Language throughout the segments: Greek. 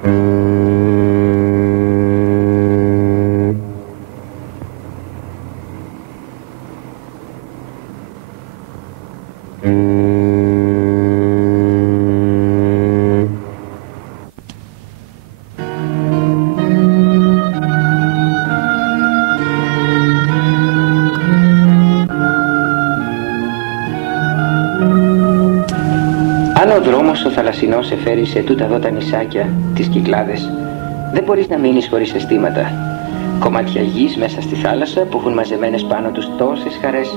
Αν ο δρόμος ο θαλασσινός σε φέρει σε τούτα εδώ τα νησάκια, τις Κυκλάδες, δεν μπορείς να μείνεις χωρίς αισθήματα. Κομμάτια γης μέσα στη θάλασσα που έχουν μαζεμένες πάνω τους τόσες χαρές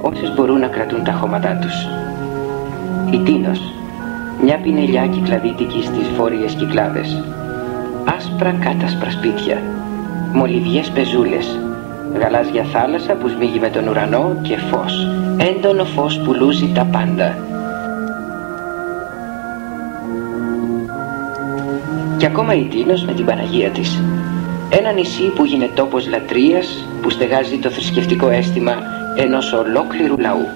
όσες μπορούν να κρατούν τα χώματά τους. Η Τίνος, μια πινελιά κυκλαδίτικη στις βόρειες Κυκλάδες. Άσπρα κάτασπρα σπίτια, μολυβιές πεζούλες, γαλάζια θάλασσα που σμίγει με τον ουρανό και φως, έντονο φως που λούζει τα πάντα. Και ακόμα η Τίνος με την Παναγία της. Ένα νησί που γίνεται τόπος λατρείας, που στεγάζει το θρησκευτικό αίσθημα ενός ολόκληρου λαού.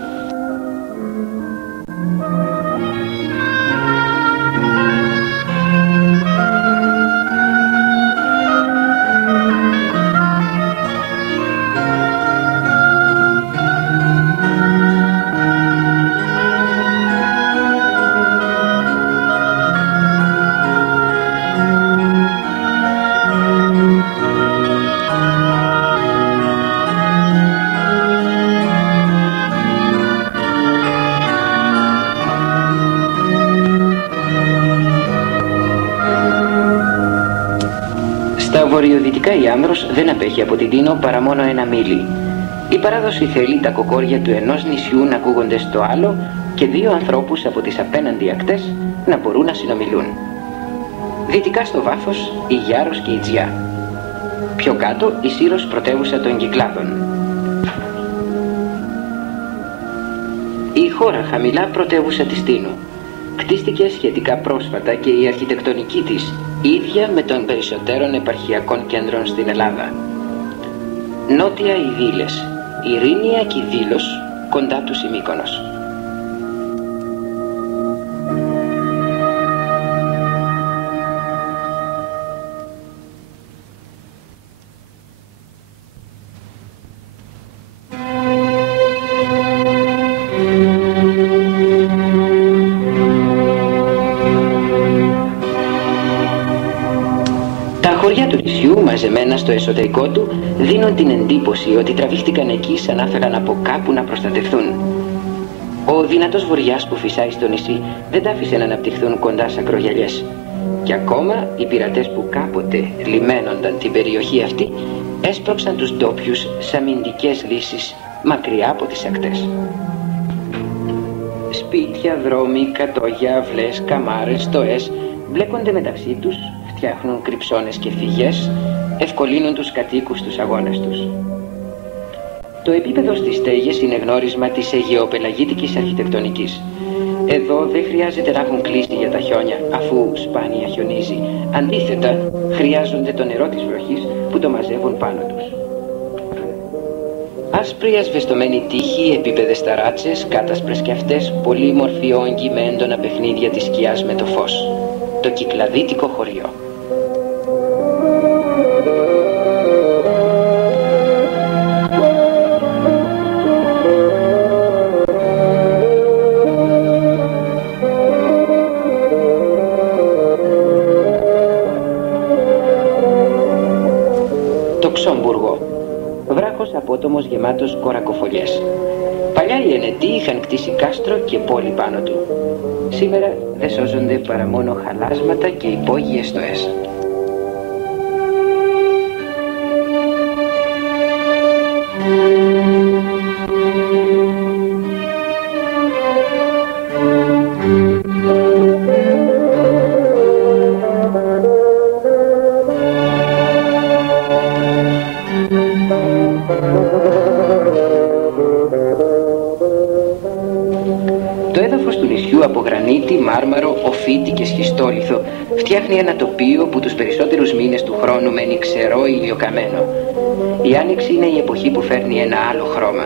Στα βορειοδυτικά η Άνδρος δεν απέχει από την Τίνο παρά μόνο ένα μίλι. Η παράδοση θέλει τα κοκόρια του ενός νησιού να ακούγονται στο άλλο και δύο ανθρώπους από τις απέναντι ακτές να μπορούν να συνομιλούν. Δυτικά στο βάθος η Γιάρος και η Τζιά. Πιο κάτω η Σύρος, πρωτεύουσα των Κυκλάδων. Η χώρα χαμηλά, πρωτεύουσα της Τίνου. Κτίστηκε σχετικά πρόσφατα και η αρχιτεκτονική της ίδια με των περισσότερων επαρχιακών κέντρων στην Ελλάδα. Νότια οι Δήλες, Ειρήνια και η Δήλος, κοντά τους η Μύκονος. Μαζεμένα στο εσωτερικό του δίνουν την εντύπωση ότι τραβήχτηκαν εκεί σαν να ήθελαν από κάπου να προστατευθούν. Ο δυνατός βοριάς που φυσάει στο νησί δεν τα άφησε να αναπτυχθούν κοντά σ' ακρογιαλιές. Και ακόμα οι πειρατές που κάποτε λιμένονταν την περιοχή αυτή έσπρωξαν τους ντόπιους σε αμυντικές λύσεις μακριά από τις ακτές. Σπίτια, δρόμοι, κατόγια, αυλές, καμάρες, στοές μπλέκονται μεταξύ τους, φτιάχνουν κρυψώνες και φυγές, ευκολύνουν τους κατοίκους στους αγώνες τους. Το επίπεδο στις στέγες είναι γνώρισμα της αιγαιοπελαγίτικης αρχιτεκτονικής. Εδώ δεν χρειάζεται να έχουν κλείσει για τα χιόνια, αφού σπάνια χιονίζει. Αντίθετα, χρειάζονται το νερό της βροχής που το μαζεύουν πάνω τους. Άσπροι ασβεστομένοι τείχοι, επίπεδες ταράτσες, κάτασπρες και αυτές, πολύμορφοι όγκοι με έντονα παιχνίδια της σκιάς με το φως. Το κυκλαδίτικο χωριό. Το Ξόμπουργο. Βράχος απότομος γεμάτος κορακοφολιές. Παλιά οι Ενετοί είχαν κτίσει κάστρο και πόλη πάνω του. Σήμερα δεν σώζονται παρά μόνο χαλάσματα και υπόγειες στοές. Το έδαφος του νησιού από γρανίτη, μάρμαρο, οφίτη και σχιστόλιθο φτιάχνει ένα τοπίο που τους περισσότερους μήνες του χρόνου μένει ξερό ηλιοκαμένο. Η άνοιξη είναι η εποχή που φέρνει ένα άλλο χρώμα.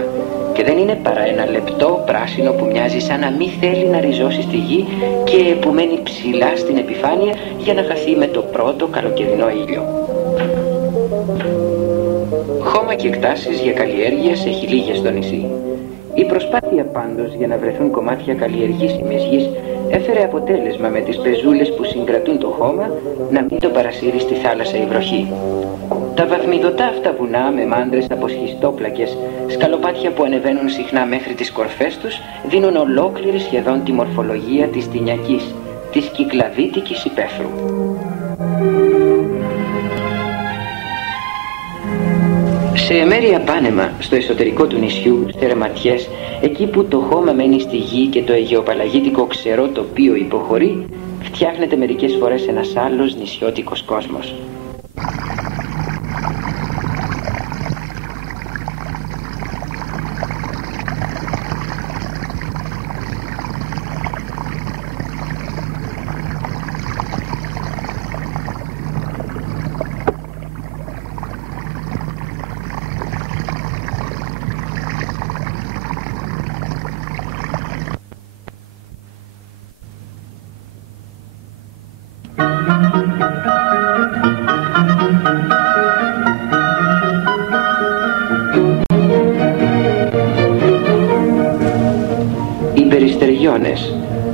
και δεν είναι παρά ένα λεπτό πράσινο που μοιάζει σαν να μην θέλει να ριζώσει στη γη και που μένει ψηλά στην επιφάνεια για να χαθεί με το πρώτο καλοκαιρινό ήλιο. Χώμα και εκτάσεις για καλλιέργειες έχει λίγες στο νησί. Η προσπάθεια πάντως για να βρεθούν κομμάτια καλλιεργήσιμης γης έφερε αποτέλεσμα με τις πεζούλες που συγκρατούν το χώμα να μην το παρασύρει στη θάλασσα η βροχή. Τα βαθμιδωτά αυτά βουνά με μάντρες από σχιστόπλακες, σκαλοπάτια που ανεβαίνουν συχνά μέχρι τις κορφές τους, δίνουν ολόκληρη σχεδόν τη μορφολογία της τινιακής, της κυκλαδίτικης υπαίθρου. Σε μέρη απάνεμα, στο εσωτερικό του νησιού, σε ρεματιές, εκεί που το χώμα μένει στη γη και το αιγαιοπαλαγίτικο ξερό τοπίο υποχωρεί, φτιάχνεται μερικές φορές ένας άλλος νησιώτικος κόσμος.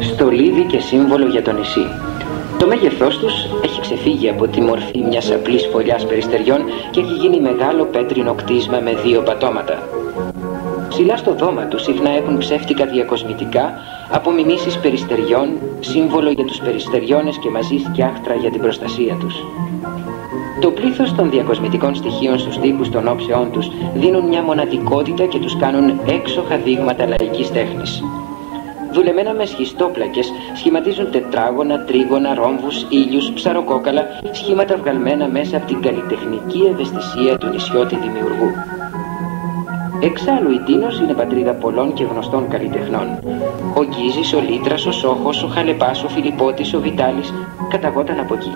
Στολίδι και σύμβολο για το νησί. Το μέγεθός τους έχει ξεφύγει από τη μορφή μιας απλής φωλιάς περιστεριών και έχει γίνει μεγάλο πέτρινο κτίσμα με 2 πατώματα. Ψηλά στο δώμα τους συχνά έχουν ψεύτικα διακοσμητικά, απομιμήσεις περιστεριών, σύμβολο για τους περιστεριώνες και μαζί σκιάχτρα για την προστασία τους. Το πλήθος των διακοσμητικών στοιχείων στους τοίχους των όψεών τους δίνουν μια μοναδικότητα και τους κάνουν έξοχα δείγματα λαϊκής τέχνης. Δουλεμένα με σχιστόπλακες, σχηματίζουν τετράγωνα, τρίγωνα, ρόμβους, ήλιους, ψαροκόκαλα, σχήματα βγαλμένα μέσα από την καλλιτεχνική ευαισθησία του νησιώτη δημιουργού. Εξάλλου η Τίνος είναι πατρίδα πολλών και γνωστών καλλιτεχνών. Ο Γκίζης, ο Λίτρας, ο Σόχος, ο Χαλεπάς, ο Φιλιππότης, ο Βιτάλης καταγόταν από εκεί.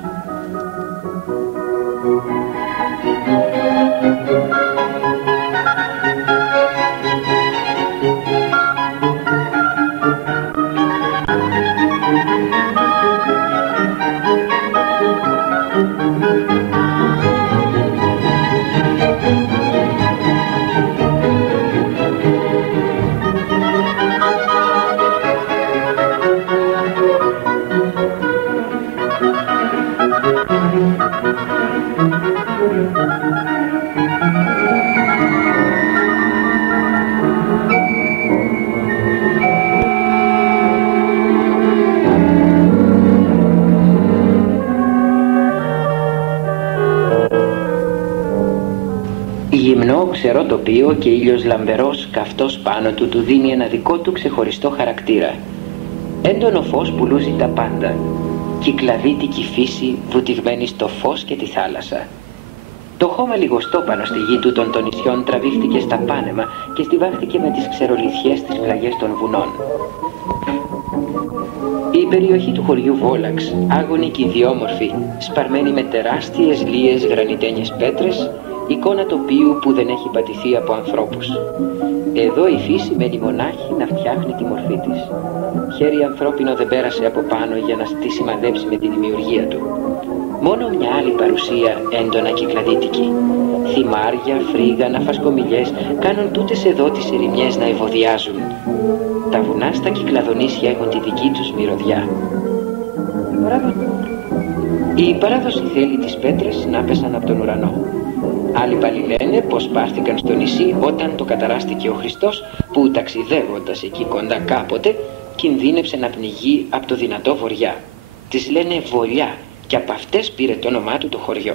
Ξερό τοπίο και ήλιος λαμπερός καυτός πάνω του του δίνει ένα δικό του ξεχωριστό χαρακτήρα. Έντονο φως που λούζει τα πάντα. Κυκλαδίτικη φύση βουτυγμένη στο φως και τη θάλασσα. Το χώμα λιγοστό πάνω στη γη του των νησιών τραβήχτηκε στα πάνεμα και στιβάχτηκε με τις ξερολιθιές στις πλαγιές των βουνών. Η περιοχή του χωριού Βόλαξ, άγονη και ιδιόμορφη, σπαρμένη με τεράστιες λίες γρανιτένιες πέτρες, εικόνα τοπίου που δεν έχει πατηθεί από ανθρώπους. Εδώ η φύση μένει μονάχη να φτιάχνει τη μορφή της. Χέρι ανθρώπινο δεν πέρασε από πάνω για να τη σημαδέψει με τη δημιουργία του. Μόνο μια άλλη παρουσία έντονα κυκλαδίτικη. Θυμάρια, φρίγανα, φασκομηλιές κάνουν τούτες εδώ τις ερημιές να ευωδιάζουν. Τα βουνά στα κυκλαδονήσια έχουν τη δική τους μυρωδιά. Η παράδοση θέλει τις πέτρες να πέσαν από τον ουρανό. Άλλοι πάλι λένε πως πάρθηκαν στο νησί όταν το καταράστηκε ο Χριστός, που ταξιδεύοντας εκεί κοντά κάποτε κινδύνεψε να πνιγεί από το δυνατό βοριά. Τις λένε Βολιά και από αυτές πήρε το όνομά του το χωριό.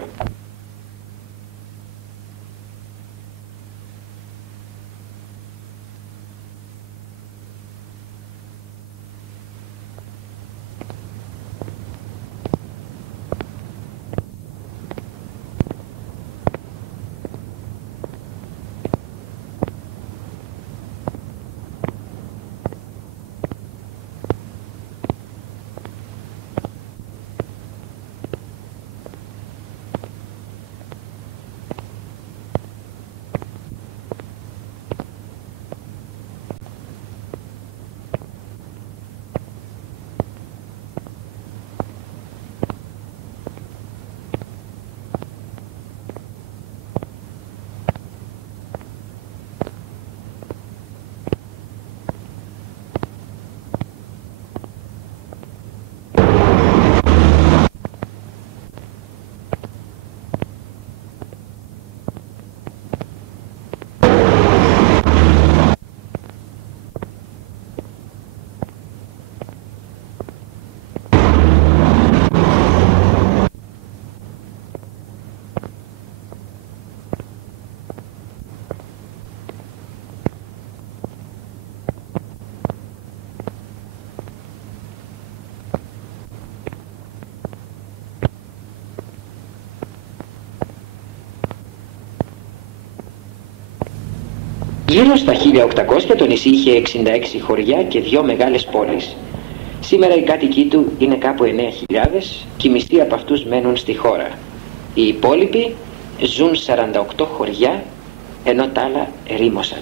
Γύρω στα 1800 το νησί είχε 66 χωριά και 2 μεγάλες πόλεις. Σήμερα οι κάτοικοι του είναι κάπου 9.000 και οι μισοί από αυτούς μένουν στη χώρα. Οι υπόλοιποι ζουν 48 χωριά, ενώ τα άλλα ερήμωσαν.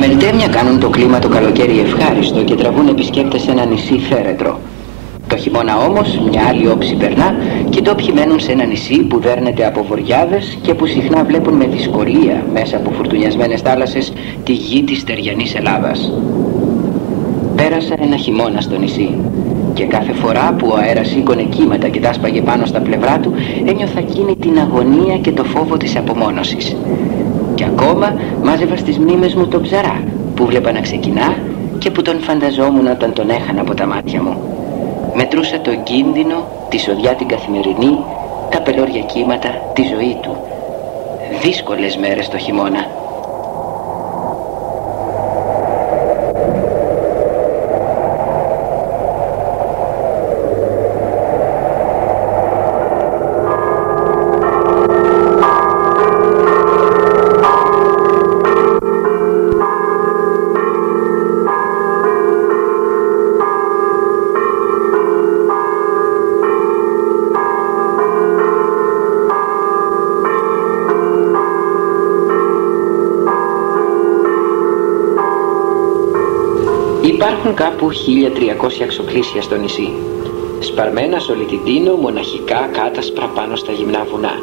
Μελτέμια κάνουν το κλίμα το καλοκαίρι ευχάριστο και τραβούν επισκέπτες σε ένα νησί θέρετρο. Το χειμώνα όμως μια άλλη όψη περνά και οι ντόπιοι μένουν σε ένα νησί που δέρνεται από βοριάδες και που συχνά βλέπουν με δυσκολία μέσα από φουρτουνιασμένες θάλασσες τη γη της στεριανής Ελλάδας. Πέρασα ένα χειμώνα στο νησί και κάθε φορά που ο αέρας σήκωνε κύματα και τάσπαγε πάνω στα πλευρά του ένιωθα εκείνη την αγωνία και το φόβο της απομόνωσης. Και ακόμα μάζευα στις μνήμες μου τον ψαρά που βλέπα να ξεκινά και που τον φανταζόμουν όταν τον έχανα από τα μάτια μου. Μετρούσα τον κίνδυνο, τη σοδιά την καθημερινή, τα πελώρια κύματα, τη ζωή του. Δύσκολες μέρες το χειμώνα. Υπάρχουν κάπου 1.300 εξοκλήσια στο νησί, σπαρμένα σε όλη την Τίνο, μοναχικά κάτασπρα πάνω στα γυμνά βουνά.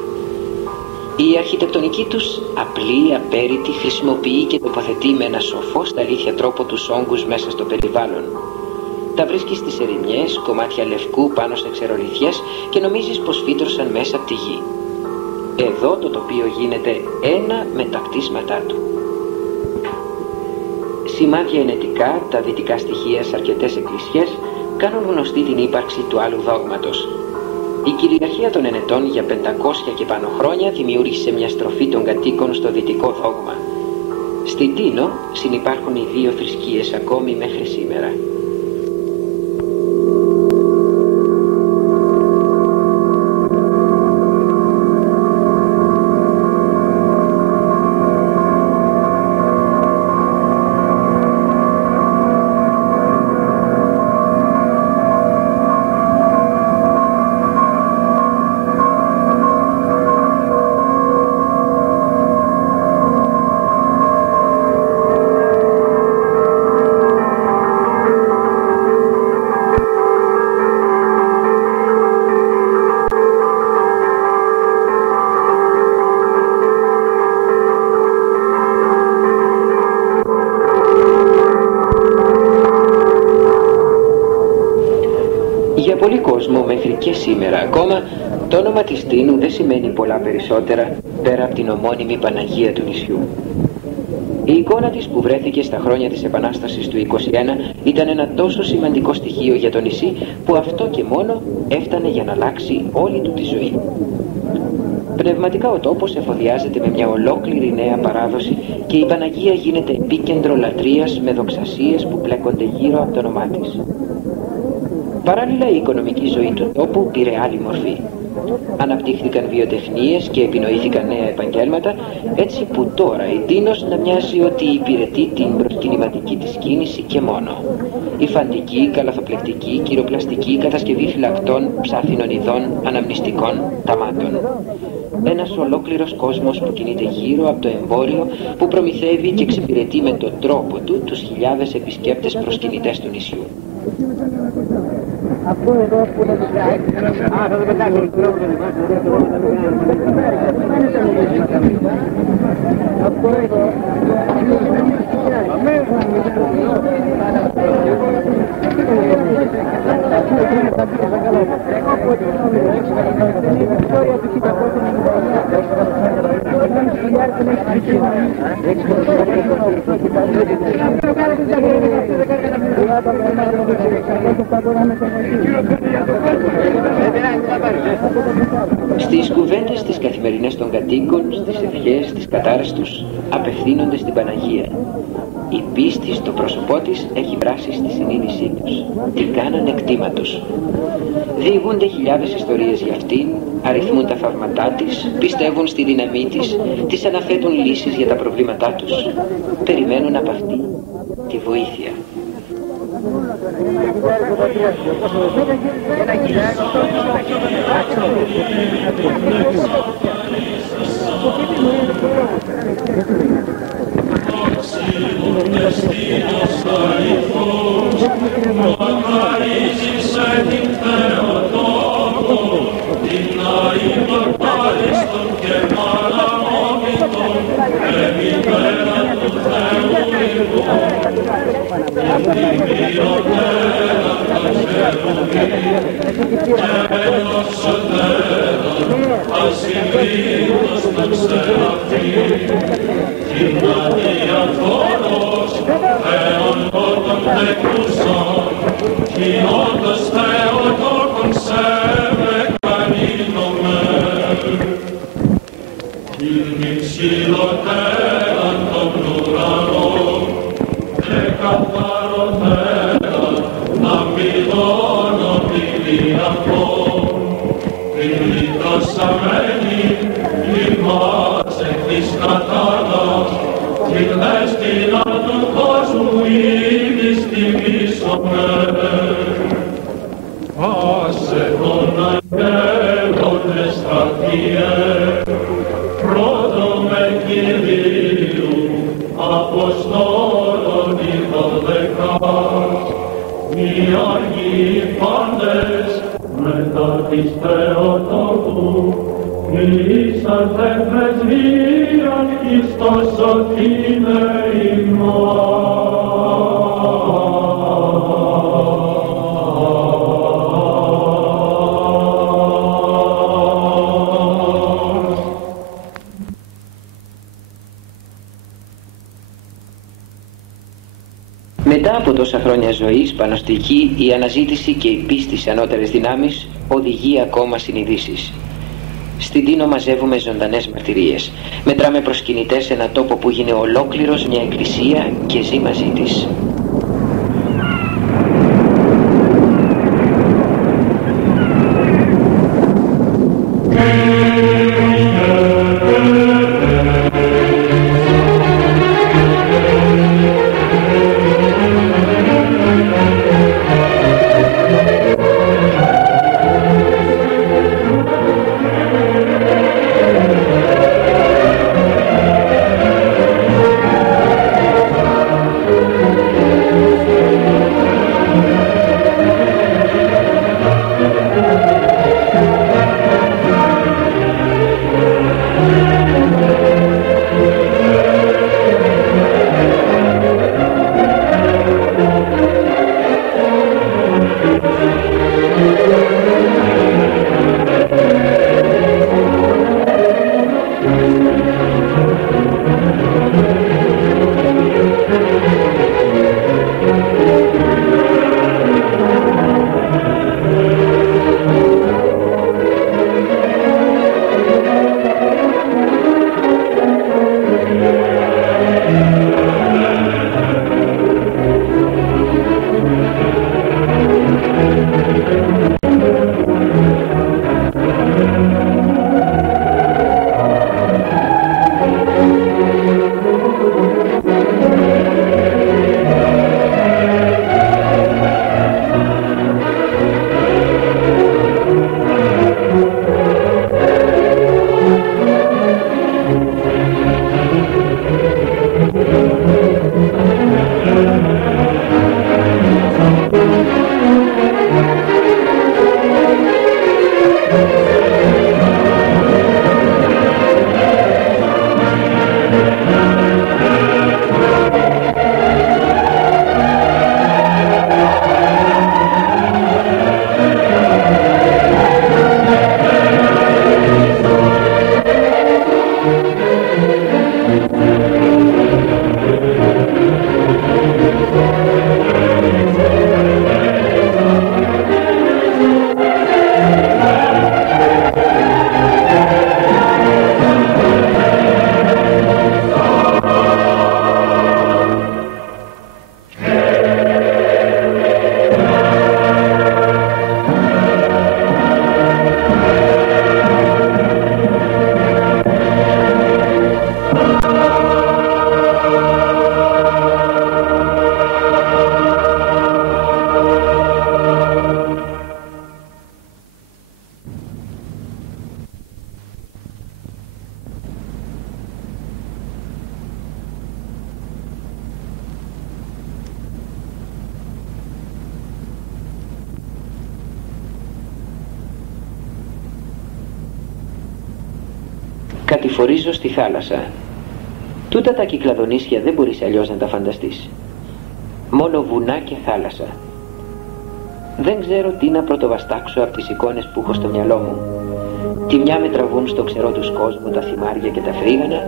Η αρχιτεκτονική τους, απλή, απέρητη, χρησιμοποιεί και τοποθετεί με ένα σοφό στα αλήθεια τρόπο τους όγκους μέσα στο περιβάλλον. Τα βρίσκεις στις ερημιές, κομμάτια λευκού πάνω σε ξερολιθιές και νομίζεις πως φύτρωσαν μέσα από τη γη. Εδώ το τοπίο γίνεται ένα με τα κτίσματά του. Σημάδια ενετικά, τα δυτικά στοιχεία σε αρκετές εκκλησιές κάνουν γνωστή την ύπαρξη του άλλου δόγματος. Η κυριαρχία των ενετών για 500 και πάνω χρόνια δημιούργησε μια στροφή των κατοίκων στο δυτικό δόγμα. Στην Τίνο συνυπάρχουν οι 2 θρησκείες ακόμη μέχρι σήμερα. Για πολλοί κόσμο μέχρι και σήμερα ακόμα το όνομα της Τίνου δεν σημαίνει πολλά περισσότερα πέρα από την ομώνυμη Παναγία του νησιού. Η εικόνα της που βρέθηκε στα χρόνια της Επανάστασης του 1921 ήταν ένα τόσο σημαντικό στοιχείο για το νησί που αυτό και μόνο έφτανε για να αλλάξει όλη του τη ζωή. Πνευματικά ο τόπος εφοδιάζεται με μια ολόκληρη νέα παράδοση και η Παναγία γίνεται επίκεντρο λατρείας με δοξασίες που πλέκονται γύρω από το όνομά της. Παράλληλα η οικονομική ζωή του τόπου πήρε άλλη μορφή. Αναπτύχθηκαν βιοτεχνίες και επινοήθηκαν νέα επαγγέλματα, έτσι που τώρα η Τίνος να μοιάζει ότι υπηρετεί την προσκυνηματική της κίνηση και μόνο. Υφαντική, καλαθοπλεκτική, κυροπλαστική, κατασκευή φυλακτών, ψάθινων ειδών, αναμνηστικών, ταμάτων. Ένας ολόκληρος κόσμος που κινείται γύρω από το εμπόριο, που προμηθεύει και εξυπηρετεί με τον τρόπο του τους χιλιάδες επισκέπτες προσκυνητές του νησιού. Αυτό εδώ που είναι το πιάκι. Α, θα το πετάξω. Αυτό εδώ. Στις κουβέντες τις καθημερινές των κατοίκων, στις ευχές, στις κατάρες τους, απευθύνονται στην Παναγία. Η πίστη στο πρόσωπό της έχει βράσει στη συνείδησή τους. Την κάνανε κτήματος. Διηγούνται χιλιάδες ιστορίες για αυτήν, αριθμούν τα θαύματά της, πιστεύουν στη δύναμή της αναθέτουν λύσεις για τα προβλήματά τους. Περιμένουν από αυτή τη βοήθεια. Μετά από τόσα χρόνια ζωής, πάνω στη γη, η αναζήτηση και η πίστη σε ανώτερες δυνάμεις οδηγεί ακόμα συνειδήσεις. Στην Τίνο μαζεύουμε ζωντανές μαρτυρίες. Μετράμε προσκυνητές σε ένα τόπο που γίνει ολόκληρος μια εκκλησία και ζει μαζί της. Κατηφορίζω στη θάλασσα. Τούτα τα κυκλαδονήσια δεν μπορείς αλλιώς να τα φανταστείς. Μόνο βουνά και θάλασσα. Δεν ξέρω τι να πρωτοβαστάξω από τις εικόνες που έχω στο μυαλό μου. Τη μια με τραβούν στο ξερό τους κόσμου τα θυμάρια και τα φρίγανα,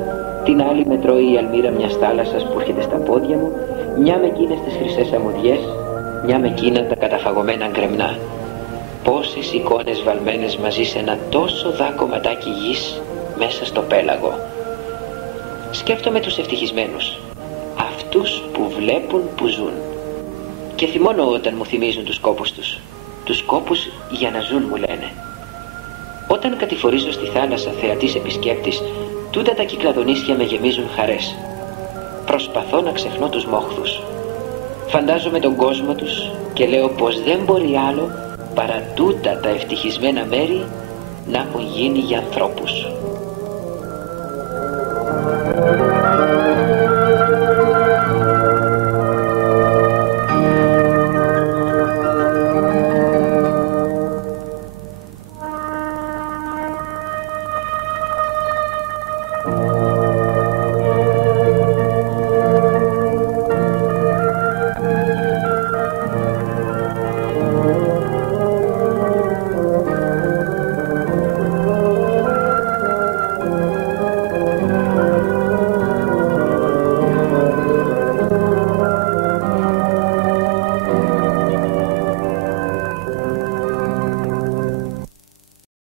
την άλλη με τρώει η αλμύρα μιας θάλασσας που έρχεται στα πόδια μου, μια με εκείνες τις χρυσές αμμουδιές, μια με εκείνα τα καταφαγωμένα γκρεμνά. Πόσες εικόνες βαλμένες μαζί σε ένα τόσο δά κομματάκι γης μέσα στο πέλαγο. Σκέφτομαι τους ευτυχισμένους, αυτούς που βλέπουν που ζουν. Και θυμώνω όταν μου θυμίζουν τους κόπους τους. Τους κόπους για να ζουν, μου λένε. Όταν κατηφορίζω στη θάλασσα θεατής επισκέπτης, τούτα τα κυκλαδονήσια με γεμίζουν χαρές. Προσπαθώ να ξεχνώ τους μόχθους. Φαντάζομαι τον κόσμο τους και λέω πως δεν μπορεί άλλο παρά τούτα τα ευτυχισμένα μέρη να έχουν γίνει για ανθρώπους.